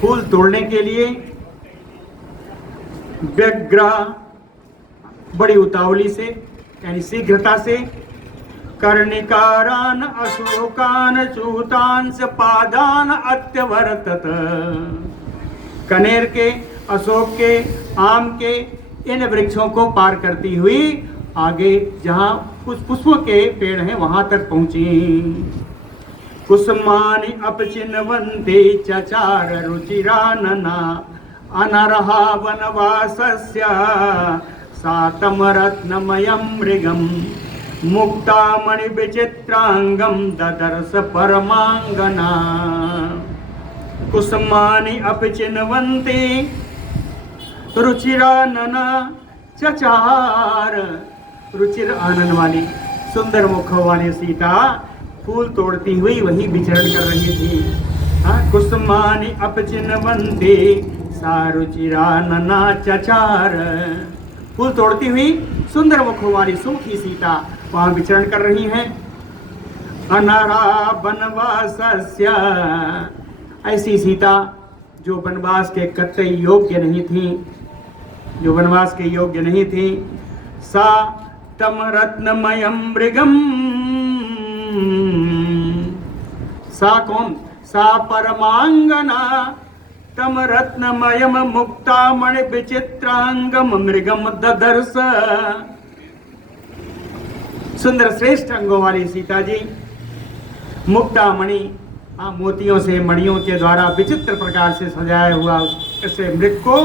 फूल तोड़ने के लिए व्यग्र, बड़ी उतावली से यानी शीघ्रता से, कर्णिकारान अशोकान चूतांस पादान अत्यवर्तत, कनेर के, अशोक के, आम के इन वृक्षों को पार करती हुई आगे जहाँ कुछ पुष्पों के पेड़ हैं वहां तक पहुंची। कुसुमानि अपचिन्वन्ते चचार रुचिरानना अनरहा वनवासस्य सातम रत्नमयं मृगं मुक्तामणि विचित्रांगं ददर्श परमांगना। कुसुमानि अपचिन्वन्ते रुचिरानना चचार, रुचिर आनंद वाली सुंदर मुखों वाली सीता फूल तोड़ती हुई वही विचरण कर रही थी। कुसुमानि अपचिन्वन्ते सा रुचिरानना चचार, फूल तोड़ती हुई सुंदर मुखों वाली सुमुखी सीता वहां विचरण कर रही हैं। अनारा वनवासस्य, ऐसी सीता जो वनवास के कतई योग्य नहीं थी, जो वनवास के योग्य नहीं थी। सा तम रत्नमयम मृगम, सा कौन? सा परमांगना तम रत्नमयम मुक्तामणि विचित्रांगम मृगम ददर्श, सुंदर श्रेष्ठ अंगों वाली सीता जी मुक्तामणि, मोतियों से, मणियों के द्वारा विचित्र प्रकार से सजाया हुआ ऐसे मृग को,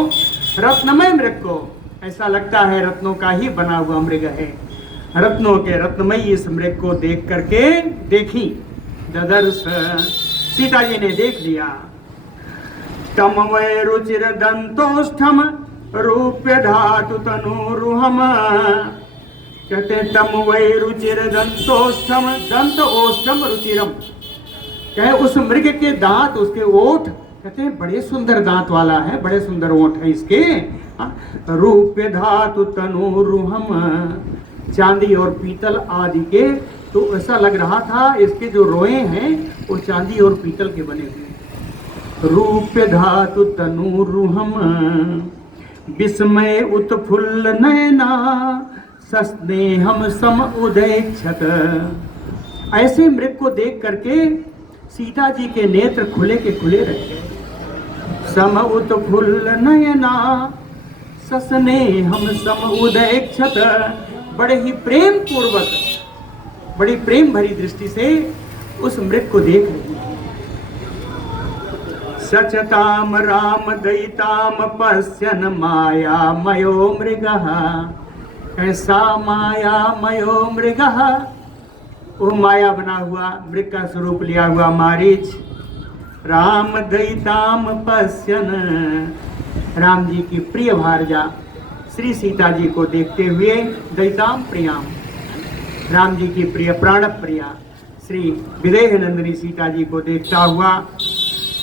रत्नमय मृग को, ऐसा लगता है रत्नों का ही बना हुआ मृग है। रत्नों के रत्नमयी इस मृग को देख करके देखी, ददर्श, सीता जी ने देख लिया। तम वै रुचिर दंतोष्ठम रूप्य धातु तनूरुहम, कहते हैं तम वै रुचिर दंतोष्ठम, दंत ओष्ठम रुचिरम, कहे उस मृग के दांत, उसके ओठ, कहते हैं बड़े सुंदर दांत वाला है, बड़े सुंदर ओठ है इसके। रूप्य धातु तनूरुहम, चांदी और पीतल आदि के, तो ऐसा लग रहा था इसके जो रोए हैं वो चांदी और पीतल के बने हुए। रूप्य धातु तनूरुहम विस्मय उत्फुल्ल नयना सस्नेहम सम उदैक्षत, ऐसे मृग को देख करके सीता जी के नेत्र खुले के खुले रहे। सम उत्फुल्ल नयना सस्नेहम सम उदैक्षत, बड़े ही प्रेम पूर्वक, बड़ी प्रेम भरी दृष्टि से उस मृग को देख रही है। सचताम राम दयिताम पश्यन माया मयो मृगः, ऐसा माया मयो मृगः, वो माया बना हुआ मृग का स्वरूप लिया हुआ मारीच। राम दयिताम पश्यन, राम जी की प्रिय भार्या श्री सीता जी को देखते हुए, दयिताम प्रियाम, राम जी की प्रिय प्राण प्रिया श्री विदेह नंदिनी सीता जी को देखता हुआ,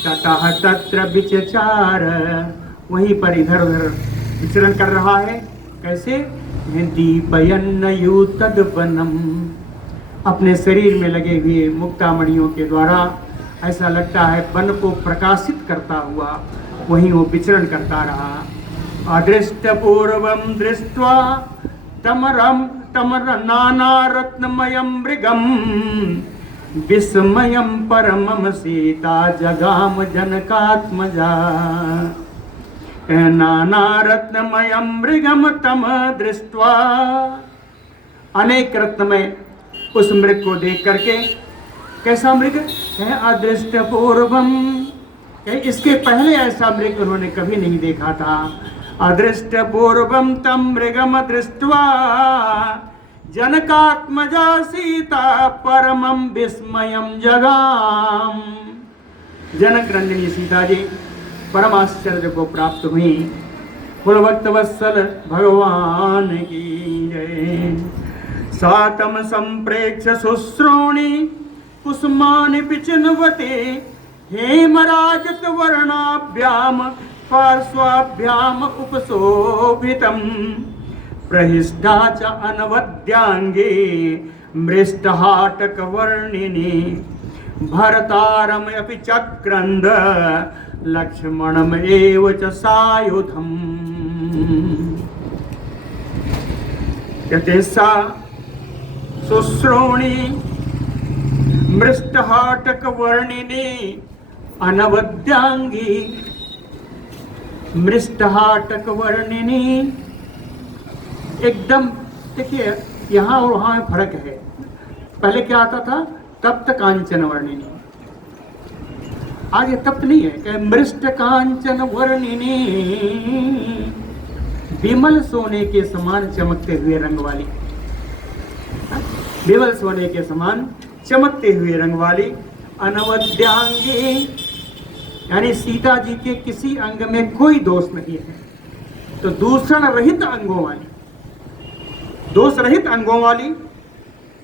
ततः तत्र विचचार, वहीं पर इधर उधर विचरण कर रहा है। कैसे? दीपयन्न यूतद्वनम, अपने शरीर में लगे हुए मुक्तामणियों के द्वारा ऐसा लगता है वन को प्रकाशित करता हुआ वहीं वो विचरण करता रहा। अदृष्ट पूर्वम दृष्ट्वा तमरम तमर नाना रत्नमयम मृगम विस्मयम परमम सीता जगाम जनकात्मजा। नाना रत्नमयम मृगम तम दृष्ट्वा, अनेक रत्नमय उस मृग को देख करके, कैसा मृग है? अदृष्ट पूर्वम, इसके पहले ऐसा मृग उन्होंने कभी नहीं देखा था। अदृष्ट पूर्वम तम मृगम दृष्ट्वा जनकात्मजा सीता परमं विस्मयं जगाम। जनक रंजनी सीता जी परम आश्चर्य को प्राप्त हुई। कुलभक्त वत्सल भगवान की जय। सातम संप्रेक्ष शुश्रोणी कुसुमानि विचिन्वते हेमराजत वर्णाभ्याम पार्श्वाभ्याम उपशोभितम् प्रहिष्ठा च अनवद्यांगे मृष्टहाटक वर्णिनी भरतारम अपि चक्रंद लक्ष्मणमेव च सायुधम्। कहते सा शुश्रोणी मृष्टहाटक वर्णिनी अनवद्यांगी। मृष्टहाटक वर्णिनी, एकदम देखिए यहाँ और वहाँ में फर्क है। पहले क्या आता था? तप्त कांचन वर्णिनी, आज ये तप्त नहीं है। मृष्ट कांचन वर्णिनी, विमल सोने के समान चमकते हुए रंग वाली, विमल सोने के समान चमकते हुए रंग वाली। अनवद्यांगी, यानी सीता जी के किसी अंग में कोई दोष नहीं है। तो दूषण रहित अंगों वाली, दोष रहित अंगों वाली।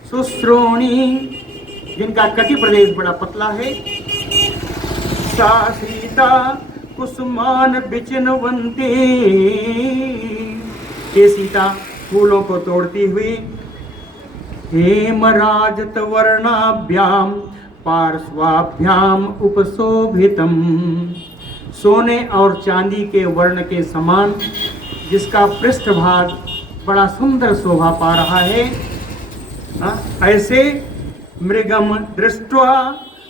सुश्रोणी, जिनका कटि प्रदेश बड़ा पतला है। सा सीता कुसुमान बिचिनवंती, ये सीता फूलों को तोड़ती हुई। हेमराजत वर्णाभ्याम पार्श्वाभ्याम उपशोभितम, सोने और चांदी के वर्ण के समान जिसका पृष्ठभाग बड़ा सुंदर शोभा पा रहा है। ऐसे मृगम दृष्ट्वा,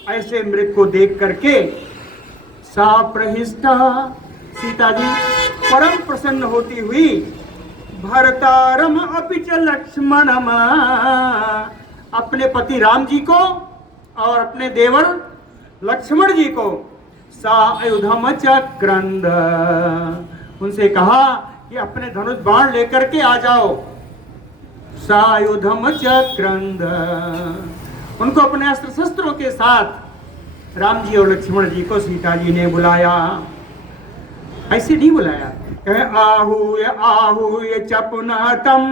ऐसे मृग को देख करके सा प्रहिष्टा, सीता जी परम प्रसन्न होती हुई। भरतारम अपि च लक्ष्मणम, अपने पति राम जी को और अपने देवर लक्ष्मण जी को सा आयुधम चक्रंद, उनसे कहा कि अपने धनुष बाण लेकर के आ जाओ। सा आयुधम चक्रंद, उनको अपने अस्त्र शस्त्रों के साथ राम जी और लक्ष्मण जी को सीता जी ने बुलाया। ऐसे नहीं बुलाया, आहूय आहूय च पुनः तम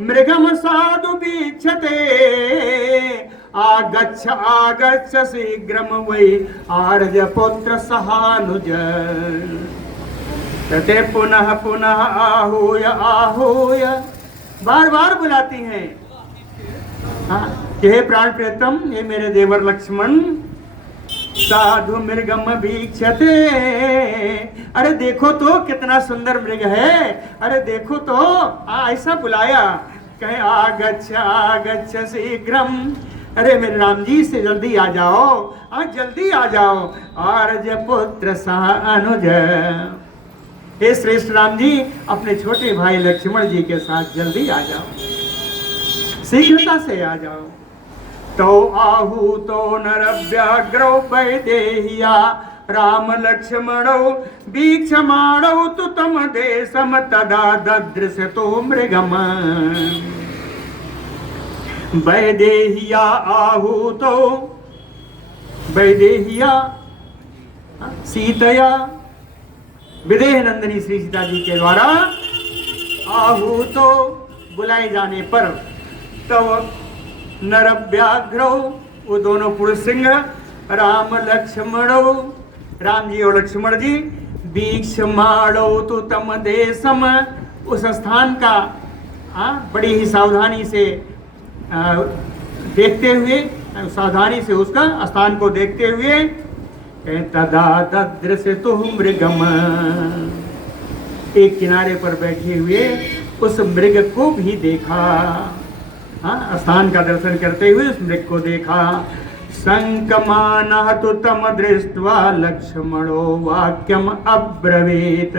मृगम साधु वीक्षते, आगच्छ आगच्छ शीघ्रम वै आर्ज पुत्र सहानुज। कहते पुनः पुनः आहूय आहूय, बार बार बुलाती हैं। हाँ, हे प्राण प्रियतम, ये मेरे देवर लक्ष्मण। साधु मृगम वीक्षते, अरे देखो तो कितना सुंदर मृग है, अरे देखो तो। ऐसा बुलाया, कहे आगच्छ आगच्छ शीघ्रम, अरे मेरे राम जी से जल्दी आ जाओ, आज जल्दी आ जाओ। आर्ज पुत्र सहानुज, हे श्रेष्ठ राम जी अपने छोटे भाई लक्ष्मण जी के साथ जल्दी आ जाओ, शीघ्रता से आ जाओ। तो आहूतो नरव्याघ्रौ वैदेह्या राम लक्ष्मणौ वीक्षमाणौ तु तम देशम तदा ददृशतो मृगम। वैदेह्या आहूतो, वैदेह्या सीतया, विदेह नंदिनी श्री सीता जी के द्वारा आहूतो बुलाए जाने पर, तो नरव्याघ्रौ, वो दोनों पुरुष सिंह, राम लक्ष्मणौ, राम जी और लक्ष्मण जी, वीक्षमाणौ तु तम देशम, उस स्थान का बड़ी ही सावधानी से देखते हुए, सावधानी से उसका स्थान को देखते हुए, तदा ददृशतु मृगम, एक किनारे पर बैठे हुए उस मृग को भी देखा। स्थान का दर्शन करते हुए उस मृग को देखा। संकमानः तु तम दृष्ट्वा लक्ष्मणो वाक्यम अब्रवीत,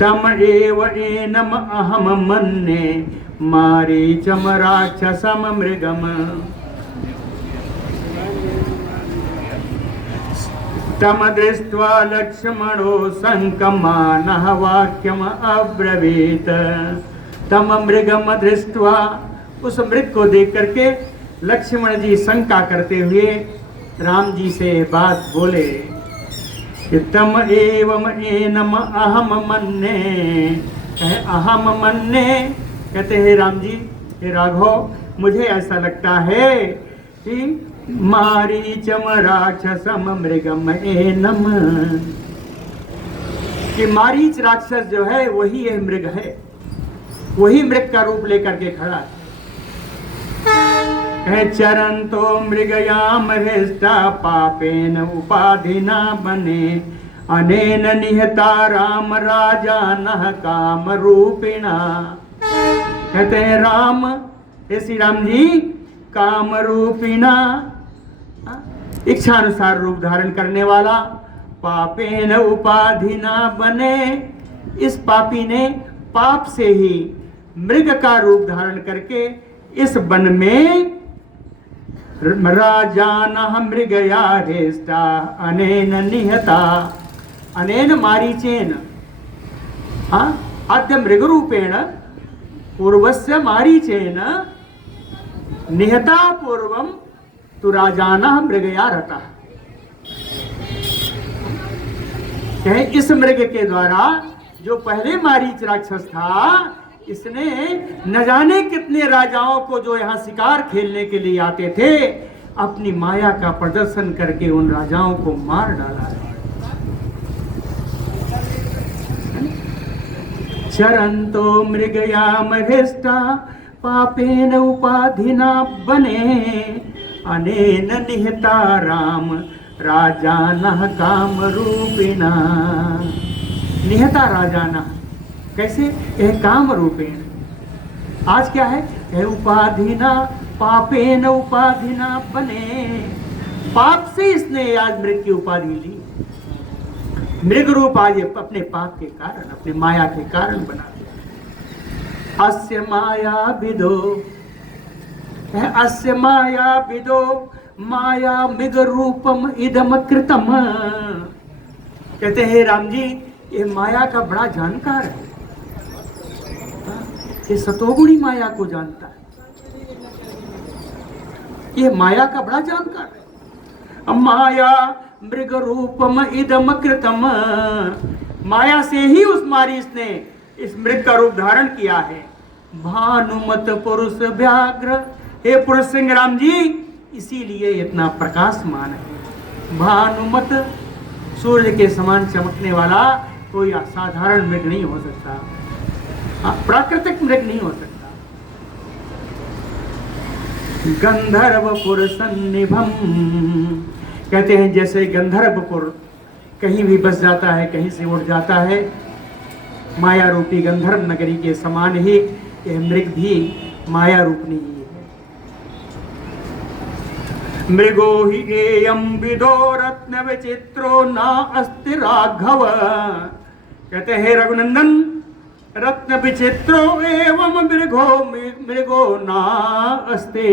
तम एव एनम अहम मन्ये मारीचम राक्षसम मृगम। तम दृष्ट्वा लक्ष्मणो संकमानः वाक्यम अब्रवीत, तम मृगम दृष्ट्वा, उस मृग को देख करके लक्ष्मण जी शंका करते हुए राम जी से बात बोले कि तम एवं एनम अहम मन्ये, अहम मन्ये, कहते हैं राम जी, हे राघव, मुझे ऐसा लगता है कि मारीचम राक्षसम मृगम एनम, कि मारीच राक्षस जो है वही यह मृग है, वही मृग का रूप लेकर के खड़ा है। चरन्तो मृगयाम हृष्टा पापेन उपाधिना बने अनेन निहता राम राजा नह काम रूपिणा। कहते हैं राम, हे श्री राम जी, काम रूपिणा, इच्छानुसार रूप धारण करने वाला, पापेन उपाधिना बने, इस पापी ने पाप से ही मृग का रूप धारण करके इस वन में राजानः मृगया हेष्टा अनेन निहता, अनेन मारीचेन अद्य मृग रूपेण पूर्वस्य मारीचेन निहता पूर्वम तु राजानः मृगया रता। इस मृग के द्वारा जो पहले मारीच राक्षस था, इसने न जाने कितने राजाओं को जो यहाँ शिकार खेलने के लिए आते थे, अपनी माया का प्रदर्शन करके उन राजाओं को मार डाला है। चरन्तो मृगयाम हृष्टा पापेन उपाधिना बने अनेन निहता राम राजानः काम रूपिणा। निहता राजानः, कैसे? यह काम रूपेण। आज क्या है? यह उपाधिना, पापेन उपाधिना बने, पाप से इसने आज मृग की उपाधि ली। मृग रूप आज अपने पाप के कारण, अपने माया के कारण बना दिया। अस्य माया विदो, अस्य माया विदो माया मृग रूपम इदम कृतम। कहते हैं राम जी, ये माया का बड़ा जानकार है, ये सतोगुणी माया को जानता है, ये माया का बड़ा जानकार है। माया मृग रूपम इदम कृतम, माया से ही उस मारीच ने इस मृग का रूप धारण किया है। भानुमत पुरुष व्याघ्र, हे पुरुष सिंह राम जी, इसीलिए इतना प्रकाशमान है। भानुमत, सूर्य के समान चमकने वाला कोई असाधारण मृग नहीं हो सकता, प्राकृतिक मृग नहीं हो सकता। गंधर्वपुर सन्निभम, कहते हैं जैसे गंधर्वपुर कहीं भी बस जाता है, कहीं से उड़ जाता है, माया रूपी गंधर्व नगरी के समान ही यह मृग भी माया रूपनी ही है। मृगो हि एयं विदो रत्न विचित्रो न अस्ति राघव। कहते हैं रघुनंदन, रत्न विचित्रो एवं मृगो न अस्ति।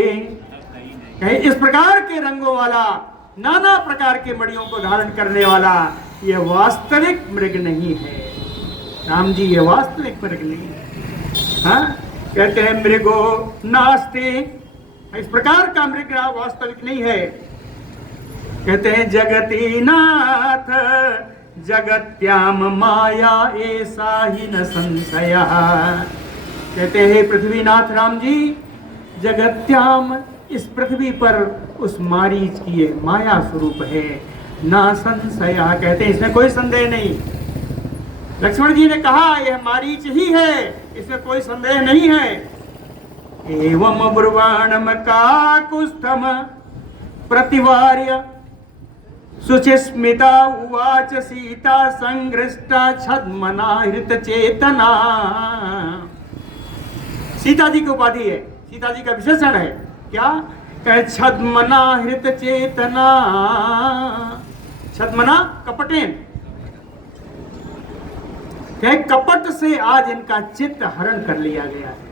इस प्रकार के रंगों वाला, नाना प्रकार के मणियों को धारण करने वाला यह वास्तविक मृग नहीं है। राम जी, ये वास्तविक मृग नहीं है। हाँ, कहते हैं मृगो नास्ति, इस प्रकार का मृग वास्तविक नहीं है। कहते हैं जगती नाथ जगत्याम माया ऐसा ही न संशय। कहते हैं पृथ्वीनाथ राम जी, जगत्याम, इस पृथ्वी पर उस मारीच की ये माया स्वरूप है, ना संशय। कहते हैं इसमें कोई संदेह नहीं। लक्ष्मण जी ने कहा यह मारीच ही है, इसमें कोई संदेह नहीं है। एवं ब्रुवाणम काकुस्थम प्रतिवार्य सुचिस्मिता उवाच सीता संघृष्टा छद्मना हृत चेतना। सीता जी की उपाधि है, सीता जी का विशेषण है क्या? कहे छद्मना हृत चेतना। छद्मना कपटेन, कहे कपट से आज इनका चित्त हरण कर लिया गया है।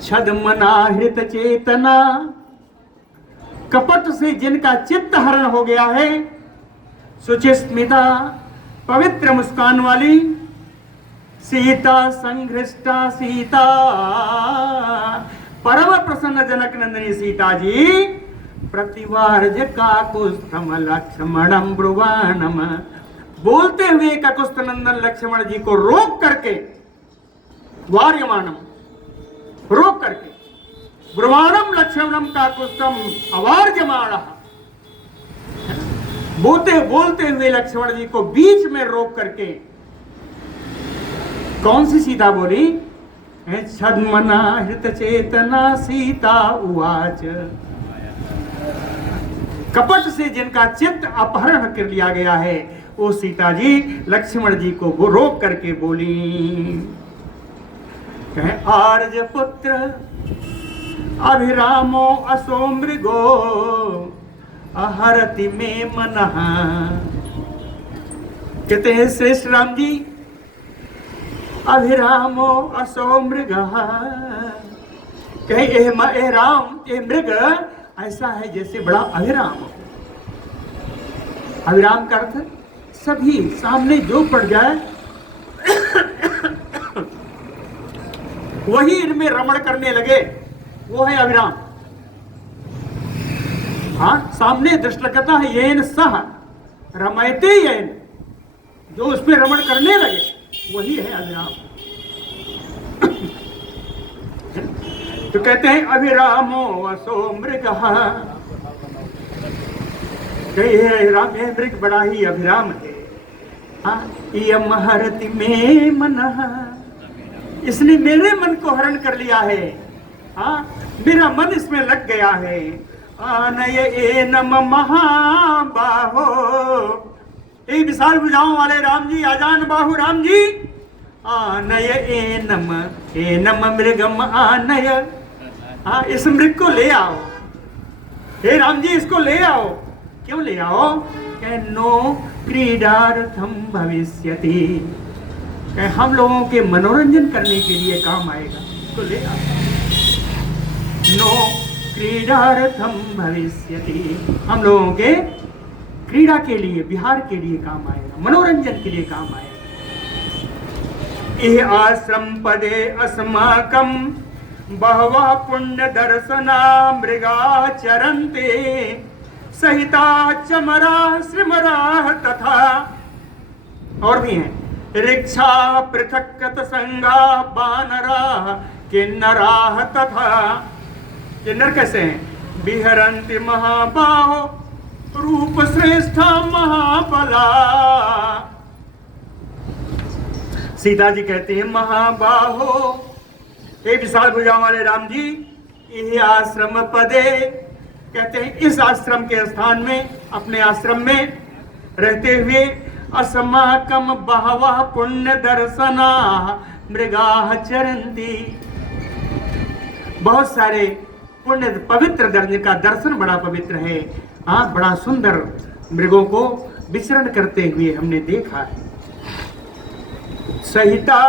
छद्मना हृत चेतना, कपट से जिनका चित्त हरण हो गया है। सुचिस्मिता, पवित्र मुस्कान वाली। सीता संघृष्टा, सीता परम प्रसन्न जनक नंदिनी सीता जी। प्रतिवार्ज काकुस्थम लक्ष्मणम ब्रुवाणम, बोलते हुए काकुस्थ नंदन लक्ष्मण जी को रोक करके, वार्यमानम, रोक करके, ब्रुवाणम लक्ष्मणम काकुस्थम अवार्यमाण, बोलते हुए लक्ष्मण जी को बीच में रोक करके कौन सी सीता बोली? छद्मना हृत चेतना सीता उवाच। कपट से जिनका चित्त अपहरण कर लिया गया है, वो सीता जी लक्ष्मण जी को वो रोक करके बोली, कहे आर्ज पुत्र अभिरामो असो मृगो अहरति में मनः। कहते हैं श्रेष्ठ राम जी, अभिरामो असो मृग, कहे ए राम, ये मृग ऐसा है जैसे बड़ा अभिराम हो। अभिराम का अर्थ सभी सामने जो पड़ जाए वही इनमें रमण करने लगे, वो है अभिराम। हाँ, सामने दृष्टकता है येन सह रमयते येन, जो उस पर रमण करने लगे वही है अभिराम। तो कहते हैं अभिरामो वसो मृग, राम यह मृग बड़ा ही अभिराम है। यम हरति में मनः, इसने मेरे मन को हरण कर लिया है। मेरा मन इसमें लग गया है। आनय एनम महाबाहो, एक विशाल भुजाओं वाले राम जी, आजान बाहु राम जी। आनय एनम मृगम आनय, इस मृग को ले आओ। हे राम जी, इसको ले आओ। क्यों ले आओ? नो क्रीडार्थम भविष्यति, हम लोगों के मनोरंजन करने के लिए काम आएगा, इसको ले आओ। नो क्रीडार्थम भविष्यति, हम लोगों के क्रीड़ा के लिए, विहार के लिए काम आएगा, मनोरंजन के लिए काम आएगा। इह आश्रम पदे अस्माकं बहवः पुण्य दर्शना मृगा चरन्ते सहिता चमरा श्रीमरा तथा, और भी हैं, रिक्षा पृथक्कत संगा बानरा किन्नरा तथा। किन्नर कैसे हैं? बिहरन्ति महाबाहो रूप श्रेष्ठा महाबला। सीता जी कहते हैं महाबाहो, हे विशाल भुजा वाले राम जी, यह आश्रम पदे, कहते हैं इस आश्रम के स्थान में, अपने आश्रम में रहते हुए, अस्माकम बहवः पुण्य दर्शना मृगाः चरन्ति, बहुत सारे पुण्य पवित्र दर्शन का दर्शन बड़ा पवित्र है। बड़ा सुंदर मृगों को विचरण करते हुए हमने देखा है। सहिता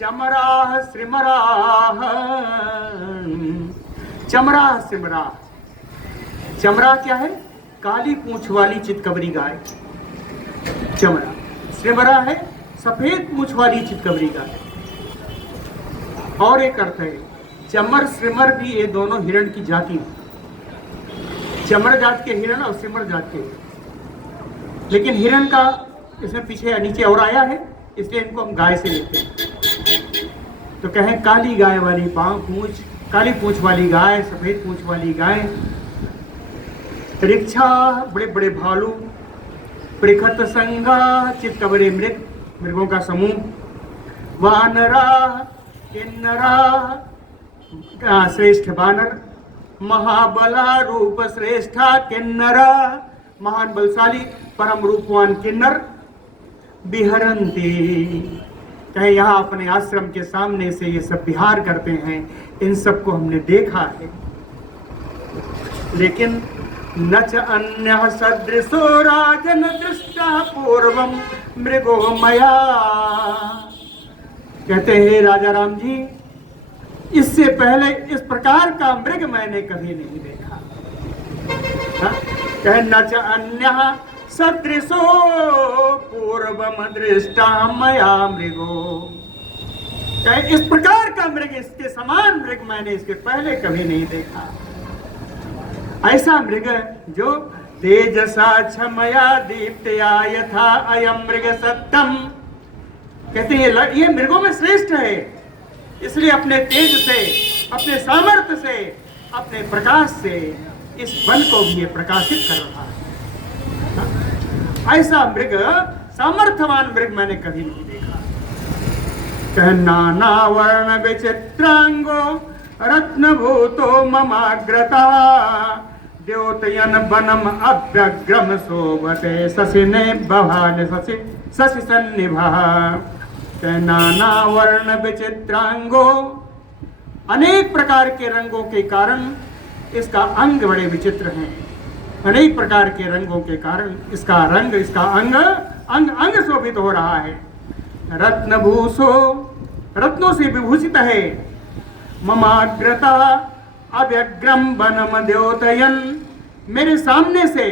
चमराः श्रीमराः, चमराः श्रीमराः, चमरा क्या है? काली पूंछ वाली चितकबरी गाय चमरा। श्रीमरा है सफेद पूंछ वाली चितकबरी गाय। और एक अर्थ है, चमर श्रीमर भी ये दोनों हिरण की जाति है। चमर जात के हिरण और श्रीमर जात के, लेकिन हिरण का इसमें पीछे नीचे और आया है, इसलिए इनको हम गाय से लेते हैं। तो कहें काली गाय वाली पूंछ, काली पूंछ वाली गाय, सफेद पूंछ वाली गाय। रिक्षा बड़े बड़े भालू, पृखत संगा चितकबरे मृग, मृगों का समूह। वानरा किन्नरा, श्रेष्ठ वानर। महाबला रूप श्रेष्ठा किन्नरा, महान बलशाली परम रूपवान किन्नर। बिहरन्ति, कहे यहाँ अपने आश्रम के सामने से ये सब विहार करते हैं। इन सब को हमने देखा है, लेकिन न च अन्यः सदृशो राजन दृष्टा पूर्वम मृगो मया। कहते हैं राजा राम जी, इससे पहले इस प्रकार का मृग मैंने कभी नहीं देखा। कहे न च अन्यः सदृशो पूर्वम दृष्टा मया मृगो, कहे इस प्रकार का मृग, इसके समान मृग मैंने इसके पहले कभी नहीं देखा। ऐसा मृग जो तेजसा क्षमया दीप्तया यथा अयम मृग सत्यम। कहते हैं ये मृगों में श्रेष्ठ है, इसलिए अपने तेज से, अपने सामर्थ्य से, अपने प्रकाश से इस वन को भी ये प्रकाशित कर रहा है। ऐसा मृग, सामर्थ्यवान मृग मैंने कभी नहीं देखा। कह नाना वर्ण विचित्रांगो रत्नभूतो ममाग्रता द्योतयन बनम अव्यग्रम शोभते शशिने भवान शशि सन्निभा नाना वर्ण विचित्रांगो। अनेक प्रकार के रंगों के कारण इसका अंग बड़े विचित्र हैं। अनेक प्रकार के रंगों के कारण इसका रंग, इसका अंग अंग अंग शोभित हो रहा है। रत्नभूषो, रत्नों से विभूषित है। ममाग्रता अव्यग्रम बनम द्योतयन, मेरे सामने से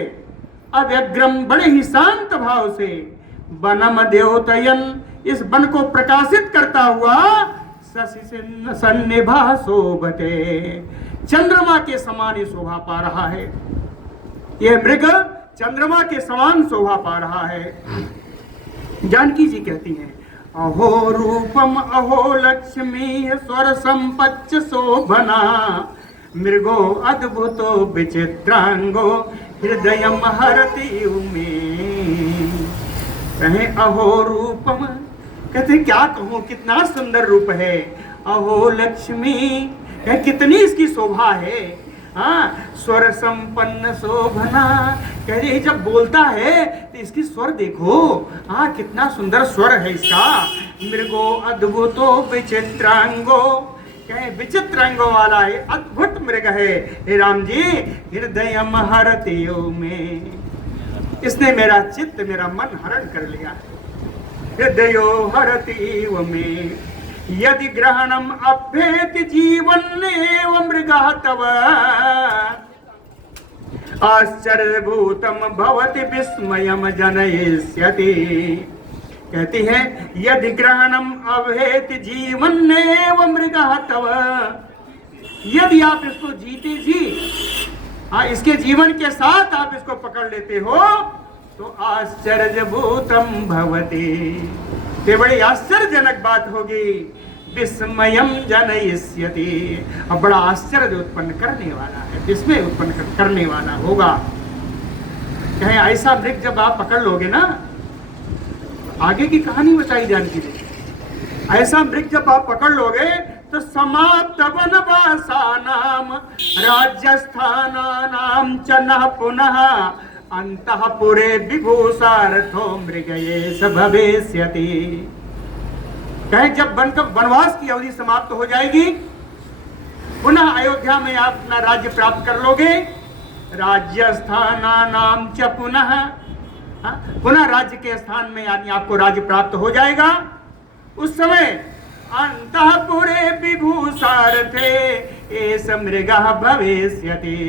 अव्यग्रम बड़े ही शांत भाव से बनम द्योतयन, इस वन को प्रकाशित करता हुआ शशि सन्निभा शोभते, चंद्रमा के समान ही शोभा पा रहा है। यह मृग चंद्रमा के समान शोभा पा रहा है। जानकी जी कहती हैं, अहो रूपम अहो लक्ष्मी स्वर संपच्च शोभना मृगो अद्भुतो विचित्रांगो हृदयम हरति उमे। कहे अहो रूपम, कहते क्या कहूं कितना सुंदर रूप है। अहो लक्ष्मी, कितनी इसकी शोभा है। हाँ, स्वर संपन्न शोभना, कह रही जब बोलता है तो इसकी स्वर देखो। हाँ, कितना सुंदर स्वर है इसका। मृगो अद्भुतो विचित्रांगो, कहे विचित्रांगों वाला है, अद्भुत मृग है। हे राम जी, हृदय हरतियो में, इसने मेरा चित्त, मेरा मन हरण कर लिया। हृदयो हरतियो में यदि ग्रहणम अभ्येति जीवन एव मृगः तव आश्चर्यभूतम भवति विस्मयम जनयिष्यति। कहती है यदि ग्रहणम अभ्येति जीवन एव मृगः तव, यदि आप इसको जीते जी, हाँ, इसके जीवन के साथ आप इसको पकड़ लेते हो तो आश्चर्यभूतम भवति, ये बड़ी आश्चर्यजनक बात होगी। विस्मयम जनयिष्यति, अब बड़ा आश्चर्य उत्पन्न करने वाला है, विस्मय उत्पन्न करने वाला होगा। कहे ऐसा मृग जब आप पकड़ लोगे ना, आगे की कहानी बताई जानकी जी। ऐसा मृग जब आप पकड़ लोगे तो समाप्त वनवासानाम राज्यस्थानानाम च न पुनः अंतःपुरे विभूषार्थो मृगयेश भविष्यति। कहे जब वनवास की अवधि समाप्त हो जाएगी, पुनः अयोध्या में आप अपना राज्य प्राप्त कर लोगे। राज्य स्थानानाम च पुनः, पुनः राज्य के स्थान में यानी आपको राज्य प्राप्त हो जाएगा। उस समय अंतःपुरे विभूषार्थे एष मृगः भविष्यति,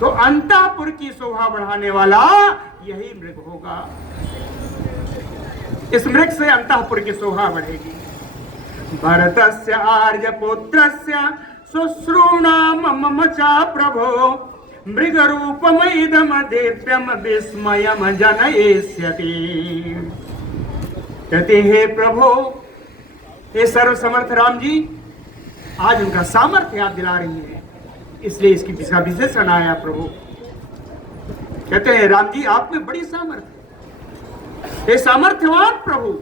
तो अंतःपुर की शोभा बढ़ाने वाला यही मृग होगा। इस मृग से अंतःपुर की शोभा बढ़ेगी। भरतस्य आर्यपुत्रस्य शुश्रूणाम मम चा प्रभो मृग रूपमइदम दिव्यम विस्मयम जनयिष्यति। कहते हे प्रभु, हे सर्व समर्थ राम जी, आज उनका सामर्थ्य याद दिला रही है, इसलिए इसकी विशेषण आया प्रभु। कहते हैं राम जी आप में बड़ी सामर्थ्य, हे सामर्थ्यवान प्रभु,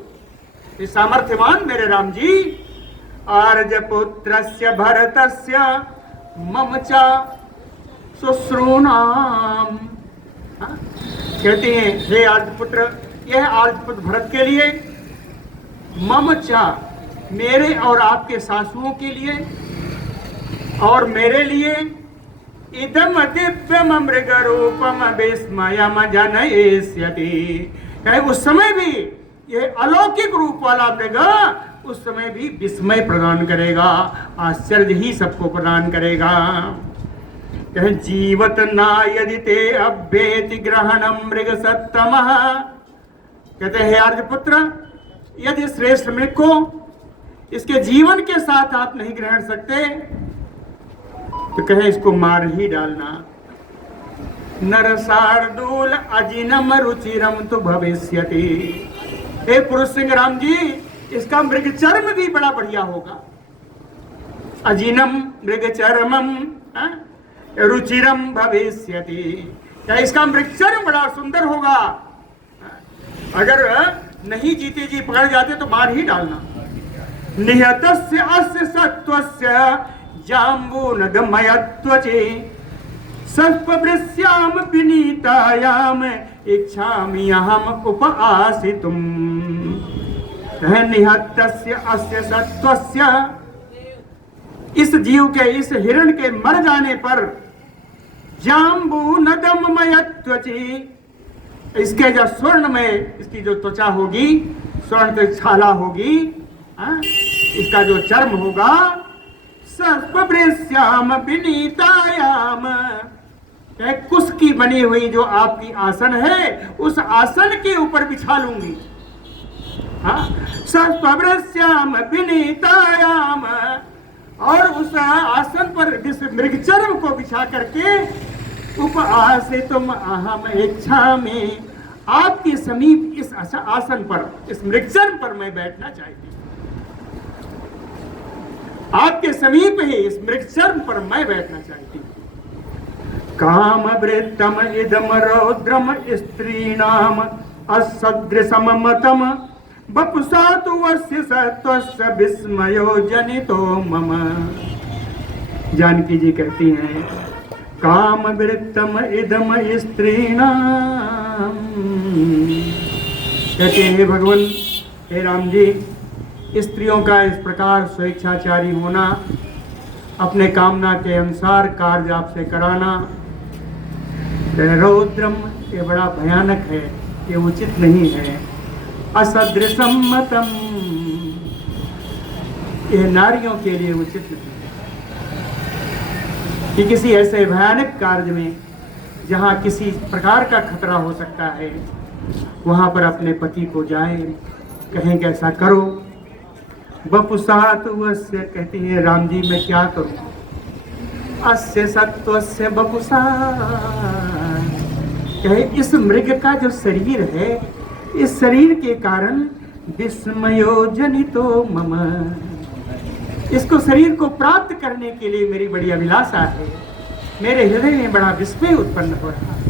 हे सामर्थ्यवान मेरे राम जी। आर्यपुत्रस्य भरतस्य मम च शुश्रूणाम, कहते हैं हे आर्यपुत्र, यह आर्यपुत्र भरत के लिए, मम च मेरे और आपके सासुओं के लिए, और मेरे लिए, इदम दिव्यम मृग रूपम विस्मयम जनयिष्यति। कहे उस समय भी यह अलौकिक रूप वाला मृग उस समय भी विस्मय प्रदान करेगा, आश्चर्य ही सबको प्रदान करेगा। कहे जीवत ना यदि ते अभ्येति ग्रहणम मृग सत्तमः। कहते हैं आर्यपुत्र, यदि श्रेष्ठ मृग को इसके जीवन के साथ आप नहीं ग्रहण सकते तो कहे इसको मार ही डालना। नरसार्दूल अजिनम रुचिरम तो भविष्यति। हे पुरुष सिंह राम जी, इसका मृग चर्म भी बड़ा बढ़िया होगा। अजिनम मृग चर्मम रुचिरम भविष्यति, क्या इसका मृग चर्म बड़ा सुंदर होगा। अगर नहीं जीते जी पकड़ जाते तो मार ही डालना। निहतस्य अस्य सत्वस्य जाम्बूनगमयत्वचे सस्पृश्याम विनीतायाम इच्छामि अहम उपआसितुम निहत्तस्य अस्य सत्वस्य। इस जीव के, इस हिरण के मर जाने पर जाम्बू नदममयत्वचि, इसके जो स्वर्ण में इसकी जो त्वचा होगी, स्वर्ण की छाला होगी, इसका जो चर्म होगा, सस्पृश्याम विनीतायाम, कुश की बनी हुई जो आपकी आसन है, उस आसन के ऊपर बिछा लूंगी। सस्पृश्याम विनीतायाम, और उस आसन पर इस मृगचर्म को बिछा करके उपआसितुम अहम इच्छामि, आपके समीप इस आसन पर, इस मृगचर्म पर मैं बैठना चाहती हूँ। आपके समीप ही इस मृगचर्म पर मैं बैठना चाहती हूँ। काम वृत्तम इदम रौद्रम स्त्रीणाम असदृशम मतम बपुसा तु वस्य सत्वस्य विस्मयो जनितो मम। जानकी जी कहती हैं, काम वृत्तम इदम स्त्रीणाम, कहते हैं भगवान, हे राम जी, स्त्रियों का इस प्रकार स्वेच्छाचारी होना, अपने कामना के अनुसार कार्य आपसे कराना, रौद्रम, ये बड़ा भयानक है, ये उचित नहीं है। असदृशम मतम, ये नारियों के लिए उचित नहीं है कि किसी ऐसे भयानक कार्य में जहाँ किसी प्रकार का खतरा हो सकता है, वहाँ पर अपने पति को जाए, कहें कि ऐसा करो। बपुसात वस्य, कहती है राम जी मैं क्या करूं, अस्य सत्वस्य बपुसा, कहे इस मृग का जो शरीर है, इस शरीर के कारण विस्मयो जनितो मम, इसको शरीर को प्राप्त करने के लिए मेरी बड़ी अभिलाषा है, मेरे हृदय में बड़ा विस्मय उत्पन्न हो रहा है,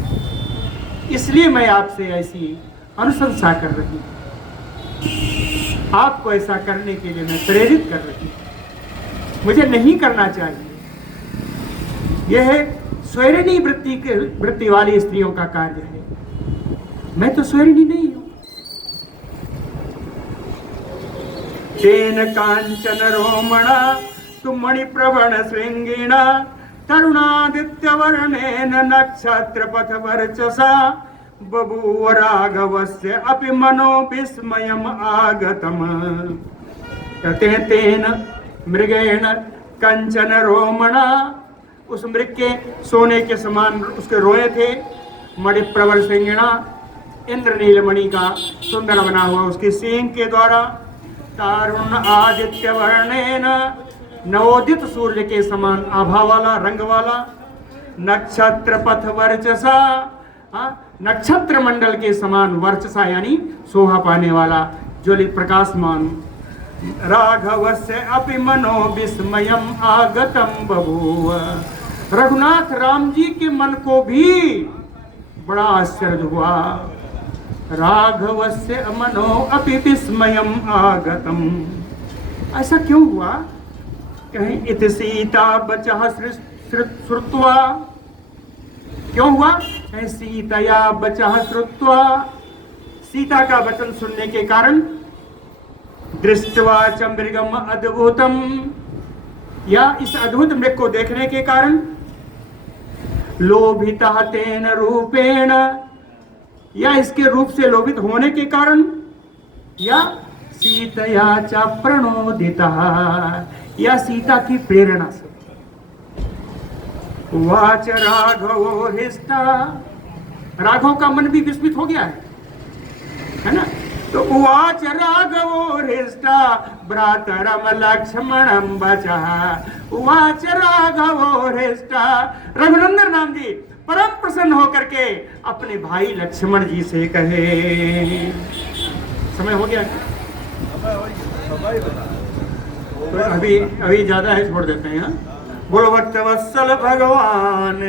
इसलिए मैं आपसे ऐसी अनुशंसा कर रही हूँ, आपको ऐसा करने के लिए मैं प्रेरित कर रही हूँ। मुझे नहीं करना चाहिए, यह स्वैरिणी वृत्ति वाली स्त्रियों का कार्य है, मैं तो स्वैरिणी नहीं हूँ। तेन कांचन रोमणा तु मणिप्रवण श्रृंगिणा तरुणादित्य वर्णेन नक्षत्र पथ वर्चसा बभूव राघवस्य अपि मनो विस्मयम आगतम। कहते हैं तेन मृगेण कंचन रोमणा, उस मृग के सोने के समान उसके रोए थे, मणिप्रवर सिंगिणा, इंद्रनील मणि का सुंदर बना हुआ उसके सींग के द्वारा, तारुण आदित्य वर्णेन, नवोदित सूर्य के समान आभा वाला, रंग वाला, नक्षत्र पथ वर्चसा, नक्षत्र मंडल के समान वर्चसा यानी शोभा पाने वाला, ज्वलित प्रकाशमान, राघवस्य अपि मनो विस्मयम आगतम बभूव, रघुनाथ राम जी के मन को भी बड़ा आश्चर्य हुआ, राघवस्य मनो अपि विस्मयम आगतम, ऐसा क्यों हुआ, कहीं इत सीता बचः श्रुत्वा, क्यों हुआ, कहीं सीतया बचः श्रुत्वा, सीता का वचन सुनने के कारण, दृष्ट्वा च मृगम अद्भुतम, या इस अद्भुत मृग को देखने के कारण, लोभितः तेन रूपेण, या इसके रूप से लोभित होने के कारण, या सीतया च प्रणोदितः, या सीता की प्रेरणा से, वाच राघवो हृष्टा, राघव का मन भी विस्मित हो गया है ना, तो वाच राघवो हृष्टा भ्रातरम लक्ष्मणम बचः, वाच राघवो हृष्टा, रघुनंदन राम जी परम प्रसन्न होकर के अपने भाई लक्ष्मण जी से कहे, समय हो गया, तो अभी ज्यादा है, छोड़ देते हैं। बोलो भक्तवत्सल भगवान